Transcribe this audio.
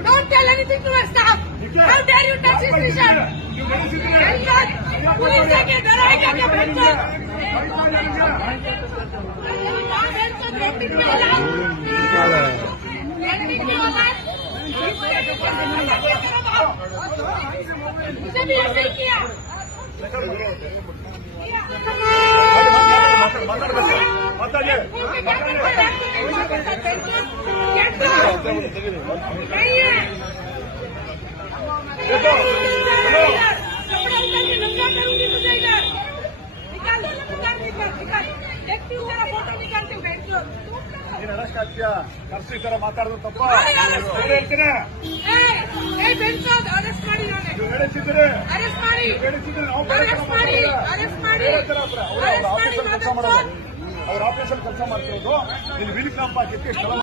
Don't tell anything to our staff. How dare you touch his vision? Police के डराएगा क्या बच्चों? मुझे भी ऐसे ही किया। ಕರ್ಸಿ ತರ ಮಾತಾಡೋದು ತಪ್ಪ ಹೇಳ್ತೀನಿ ಅರೆಸ್ಟ್ ಮಾಡಿ ಹೇಳಿದ್ರೆ ಅರೆಸ್ಟ್ ಮಾಡಿ ಅವ್ರ ಆಫೀಸಲ್ಲಿ ಕೆಲಸ ಮಾಡ್ತಿರೋದು ಇಲ್ಲಿ ವಿಲ್ ಕ್ಯಾಂಪ್ ಹಾಕಿತ್ತು